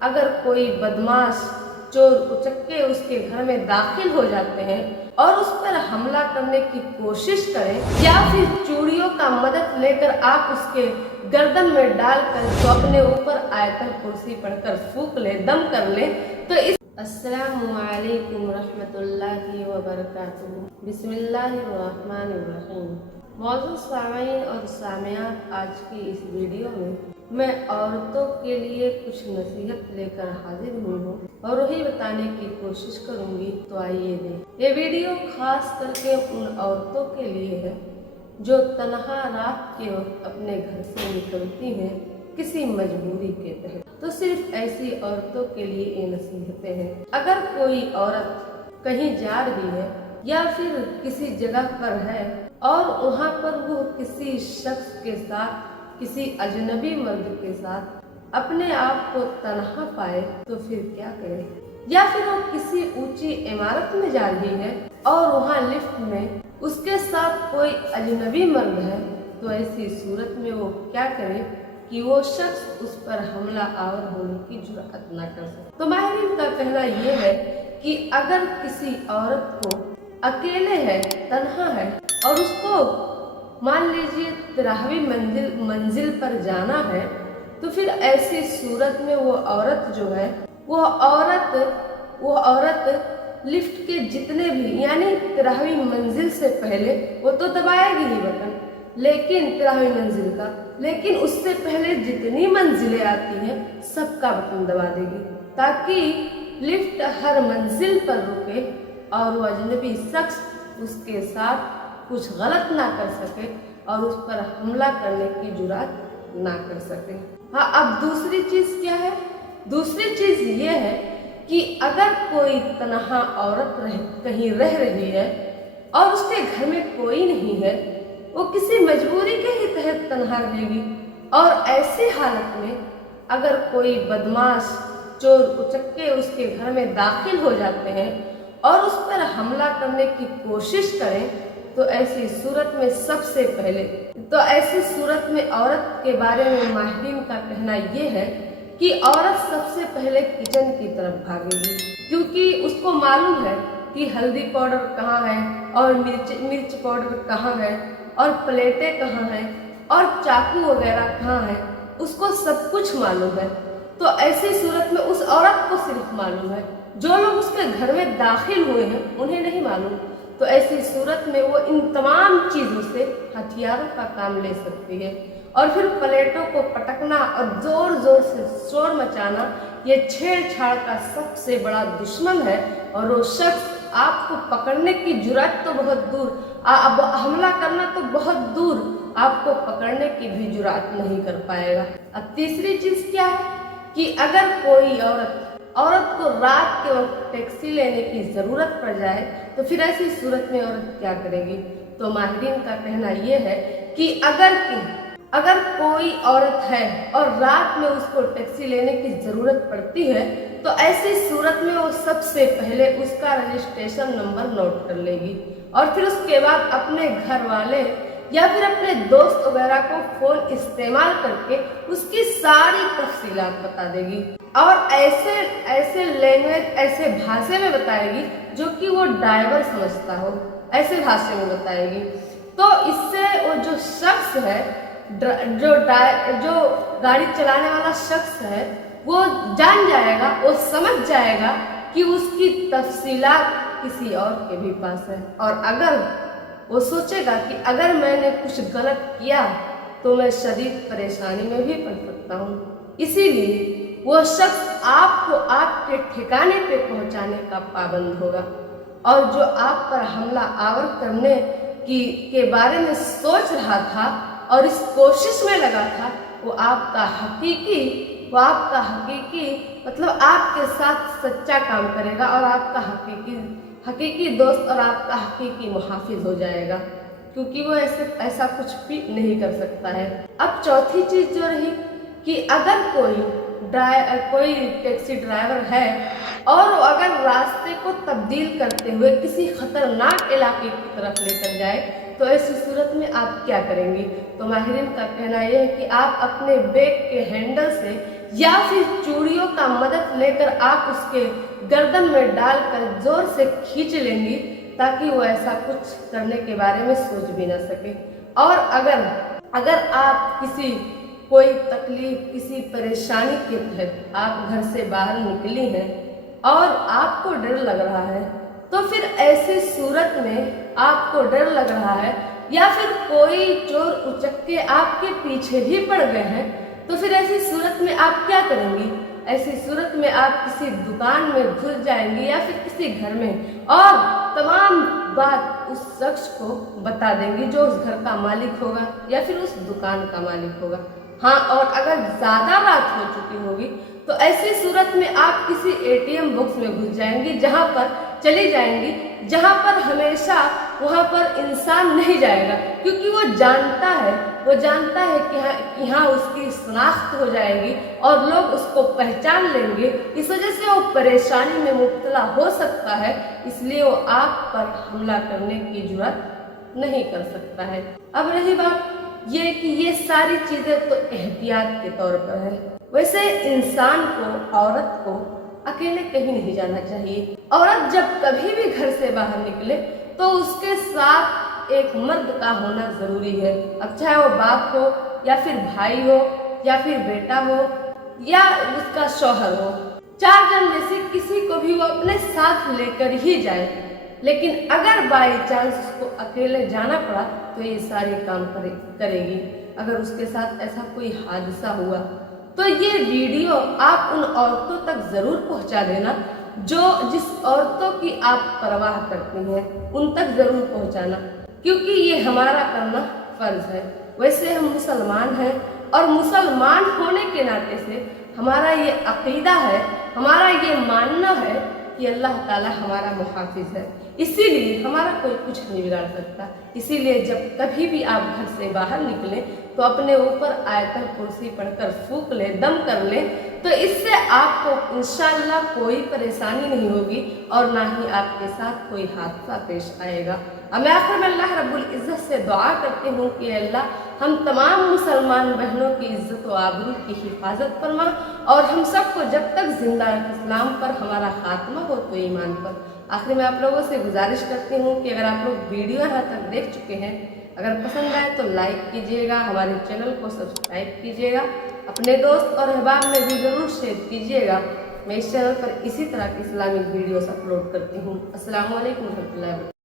अगर कोई बदमाश चोर उचक्के उसके घर में दाखिल हो जाते हैं और उस पर हमला करने की कोशिश करें या फिर चूड़ियों का मदद लेकर आप उसके गर्दन में डालकर तो अपने ऊपर आयतल कुर्सी पढ़कर फूंक ले, दम कर ले, तो इस अस्सलामुअलैकुम रहमतुल्लाहि व बरकातुहू। बिस्मिल्लाहिर्रहमानिर्रहीम। मौजूद सामीन और सामियात, आज की इस वीडियो में मैं औरतों के लिए कुछ नसीहत लेकर हाजिर हुई हूँ और वही बताने की कोशिश करूँगी। तो आइए देखें। ये वीडियो खास करके उन औरतों के लिए है जो तन्हा रात के वक्त अपने घर से निकलती हैं किसी मजबूरी के तहत। तो सिर्फ ऐसी औरतों के लिए ये नसीहतें हैं। अगर कोई औरत कहीं जा रही है या फिर किसी जगह पर है और वहाँ पर वो किसी शख्स के साथ, किसी अजनबी मर्द के साथ अपने आप को तन्हा पाए तो फिर क्या करे। या फिर वो किसी ऊंची इमारत में जा रही है और वहाँ लिफ्ट में उसके साथ कोई अजनबी मर्द है, तो ऐसी सूरत में वो क्या करे कि वो शख्स उस पर हमला आवर होने की जुर्अत न कर सके। तो माहिरीन का कहना ये है कि अगर किसी औरत को अकेले है, तन्हा है और उसको मान लीजिए 13वीं मंजिल पर जाना है, तो फिर ऐसी सूरत में वो औरत जो है वो औरत लिफ्ट के जितने भी यानी 13वीं मंजिल से पहले वो तो दबाएगी ही बटन, लेकिन 13वीं मंजिल का, लेकिन उससे पहले जितनी मंजिलें आती हैं सबका बटन दबा देगी ताकि लिफ्ट हर मंजिल पर रुके और वो अजनबी शख्स उसके साथ कुछ गलत ना कर सके और उस पर हमला करने की जुर्अत ना कर सके। हाँ, अब दूसरी चीज क्या है? दूसरी चीज ये है कि अगर कोई तन्हा औरत कहीं रह रही है और उसके घर में कोई नहीं है, वो किसी मजबूरी के ही तहत तन्हा रहेगी और ऐसी हालत में अगर कोई बदमाश चोर उचक्के उसके घर में दाखिल हो जाते हैं और उस पर हमला करने की कोशिश करें, तो ऐसी सूरत में औरत के बारे में माहिरीन का कहना ये है कि औरत सबसे पहले किचन की तरफ भागेगी, क्योंकि उसको मालूम है कि हल्दी पाउडर कहाँ है और मिर्च पाउडर कहाँ है और प्लेटें कहाँ हैं और चाकू वगैरह कहाँ है, उसको सब कुछ मालूम है। तो ऐसी सूरत में उस औरत को सिर्फ मालूम है, जो लोग उसके घर में दाखिल हुए हैं उन्हें नहीं मालूम। तो ऐसी सूरत में वो इन तमाम चीज़ों से हथियारों का काम ले सकती है और फिर प्लेटों को पटकना और जोर जोर से शोर मचाना ये छेड़छाड़ का सबसे बड़ा दुश्मन है और वो शख्स आपको पकड़ने की जुर्अत तो बहुत दूर, अब हमला करना तो बहुत दूर, आपको पकड़ने की भी जुर्अत नहीं कर पाएगा। अब तीसरी चीज क्या है कि अगर कोई औरत को रात के वक्त टैक्सी लेने की जरूरत पड़ जाए, तो फिर ऐसी सूरत में औरत क्या करेगी? तो माहिरीन का कहना यह है कि अगर कोई औरत है और रात में उसको टैक्सी लेने की जरूरत पड़ती है, तो ऐसी सूरत में वो सबसे पहले उसका रजिस्ट्रेशन नंबर नोट कर लेगी और फिर उसके बाद अपने घर वाले या फिर अपने दोस्त वगैरह को फोन इस्तेमाल करके उसकी सारी तफसीलात बता देगी और ऐसे लैंग्वेज, ऐसे भाषा में बताएगी जो कि वो ड्राइवर समझता हो, ऐसे भाषा में बताएगी। तो इससे वो जो शख्स है, जो गाड़ी चलाने वाला शख्स है, वो जान जाएगा, वो समझ जाएगा कि उसकी तफसीलात किसी और के भी पास है और अगर वो सोचेगा कि अगर मैंने कुछ गलत किया तो मैं शदीद परेशानी में भी पड़ सकता हूँ, इसीलिए वो शख्स आपको आपके ठिकाने पे पहुँचाने का पाबंद होगा और जो आप पर हमला आवर करने के बारे में सोच रहा था और इस कोशिश में लगा था, वो आपका हकीकी मतलब आपके साथ सच्चा काम करेगा और आपका हकीकी दोस्त और आपका हकीकी मुहाफिज हो जाएगा, क्योंकि वो ऐसा कुछ भी नहीं कर सकता है। अब चौथी चीज जो रही कि अगर कोई टैक्सी ड्राइवर है और अगर रास्ते को तब्दील करते हुए किसी खतरनाक इलाके की तरफ लेकर जाए, तो ऐसी सूरत में आप क्या करेंगे? तो माहिरीन का कहना यह है कि आप अपने बैग के हैंडल से या फिर चूड़ियों का मदद लेकर आप उसके गर्दन में डालकर जोर से खींच लेंगी ताकि वो ऐसा कुछ करने के बारे में सोच भी ना सके। और अगर आप कोई तकलीफ, किसी परेशानी के तहत आप घर से बाहर निकली हैं और आपको डर लग रहा है, तो फिर ऐसी सूरत में आपको डर लग रहा है या फिर कोई चोर उचक्के आपके पीछे भी पड़ गए हैं, तो फिर ऐसी सूरत में आप क्या करेंगी? ऐसी सूरत में आप किसी दुकान में घुस जाएंगी या फिर किसी घर में और तमाम बात उस शख्स को बता देंगी जो उस घर का मालिक होगा या फिर उस दुकान का मालिक होगा। हाँ, और अगर ज्यादा रात हो चुकी होगी तो ऐसी सूरत में आप किसी एटीएम बॉक्स में घुस जाएंगी, चली जाएंगी जहां पर हमेशा वहां पर इंसान नहीं जाएगा, क्योंकि वो जानता है कि यहाँ उसकी शनाख्त हो जाएगी और लोग उसको पहचान लेंगे। इस वजह से वो परेशानी में मुब्तला हो सकता है, इसलिए वो आप पर हमला करने की जुर्रत नहीं कर सकता है। अब रही बात ये कि ये सारी चीजें तो एहतियात के तौर पर है। वैसे इंसान को, औरत को अकेले कहीं नहीं जाना चाहिए। औरत जब कभी भी घर से बाहर निकले तो उसके साथ एक मर्द का होना जरूरी है। अब चाहे वो बाप हो या फिर भाई हो या फिर बेटा हो या उसका शौहर हो, 4 जन में से किसी को भी वो अपने साथ लेकर ही जाए। लेकिन अगर बाई चांस उसको अकेले जाना पड़ा तो ये सारे काम करेगी। अगर उसके साथ ऐसा कोई हादसा हुआ तो ये वीडियो आप उन औरतों तक जरूर पहुंचा देना जिस औरतों की आप परवाह करती हैं, उन तक जरूर पहुंचाना, क्योंकि ये हमारा करना फर्ज है। वैसे हम मुसलमान हैं और मुसलमान होने के नाते से हमारा ये अकीदा है, हमारा ये मानना है कि अल्लाह ताला हमारा मुहाफिज है, इसीलिए हमारा कोई कुछ नहीं बिगाड़ सकता। इसीलिए जब कभी भी आप घर से बाहर निकलें तो अपने ऊपर आयतल कुर्सी पढ़कर फूंक लें, दम कर लें, तो इससे आपको इंशाअल्लाह कोई परेशानी नहीं होगी और ना ही आपके साथ कोई हादसा पेश आएगा। अब मैं आखिर में अल्लाह रब्बुल इज़्ज़त से दुआ करती हूँ कि अल्लाह हम तमाम मुसलमान बहनों की इज्जत व आबरू की हिफाजत फरमा और हम सबको जब तक जिंदा इस्लाम पर हमारा खात्मा हो तो ईमान पर। आखिर में आप लोगों से गुजारिश करती हूँ कि अगर आप लोग वीडियो यहाँ तक देख चुके हैं, अगर पसंद आए तो लाइक कीजिएगा, हमारे चैनल को सब्सक्राइब कीजिएगा, अपने दोस्त और अहबाब में भी ज़रूर शेयर कीजिएगा। मैं इस चैनल पर इसी तरह की इस्लामिक वीडियोस अपलोड करती हूँ। अस्सलामु अलैकुम रहमतुल्लाहि।